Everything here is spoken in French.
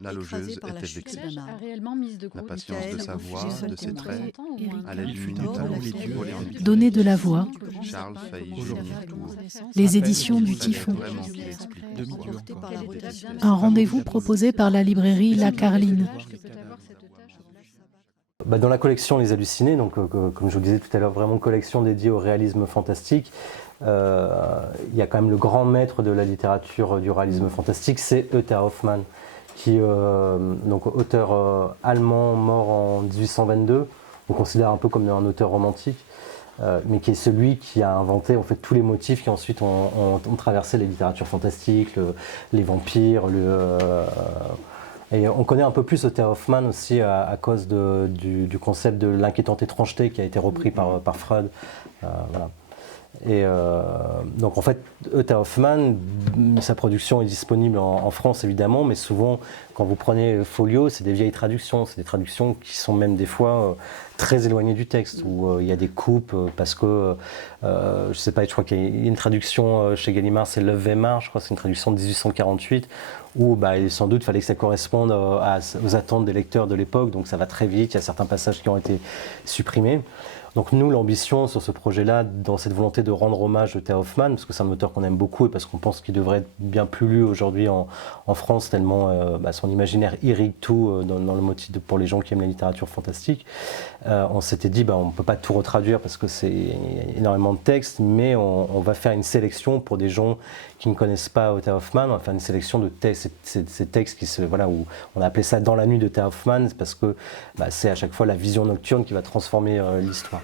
La logeuse était vexée. A réellement mise de La côté. patience de sa voix, de ses traits, à la limite du Erika, temps, volait en éclats. Donner de la voix. Charles faillit gémir tout haut. Les À éditions peine du qu'il savait Typhon. vraiment qu'il explique. Un rendez-vous proposé par la librairie La Carline. Dans la collection Les Hallucinés, donc, comme je vous disais tout à l'heure, vraiment collection dédiée au réalisme fantastique, il y a quand même le grand maître de la littérature du réalisme fantastique, c'est E.T.A. Hoffmann, qui donc auteur allemand mort en 1822, on considère un peu comme un auteur romantique, mais qui est celui qui a inventé en fait tous les motifs qui ensuite ont traversé les littératures fantastiques, les vampires, et on connaît un peu plus E.T.A. Hoffmann aussi à cause du concept de l'inquiétante étrangeté qui a été repris par Freud. Voilà. Et donc en fait, E.T.A. Hoffmann, sa production est disponible en France évidemment, mais souvent quand vous prenez Folio, c'est des vieilles traductions, c'est des traductions qui sont même des fois très éloignées du texte, où il y a des coupes parce que, je sais pas, je crois qu'il y a une traduction chez Gallimard, c'est L'œuf Weimar, je crois que c'est une traduction de 1848, où sans doute il fallait que ça corresponde aux attentes des lecteurs de l'époque, donc ça va très vite, il y a certains passages qui ont été supprimés. Donc nous, l'ambition sur ce projet-là, dans cette volonté de rendre hommage à E.T.A. Hoffmann, parce que c'est un auteur qu'on aime beaucoup et parce qu'on pense qu'il devrait être bien plus lu aujourd'hui en France, tellement son imaginaire irrigue tout dans le motif pour les gens qui aiment la littérature fantastique, on s'était dit on ne peut pas tout retraduire parce que c'est énormément de textes, mais on va faire une sélection pour des gens qui ne connaissent pas E.T.A. Hoffmann, on va faire une sélection de ces textes où on a appelé ça Dans la nuit de E.T.A. Hoffmann, parce que c'est à chaque fois la vision nocturne qui va transformer l'histoire.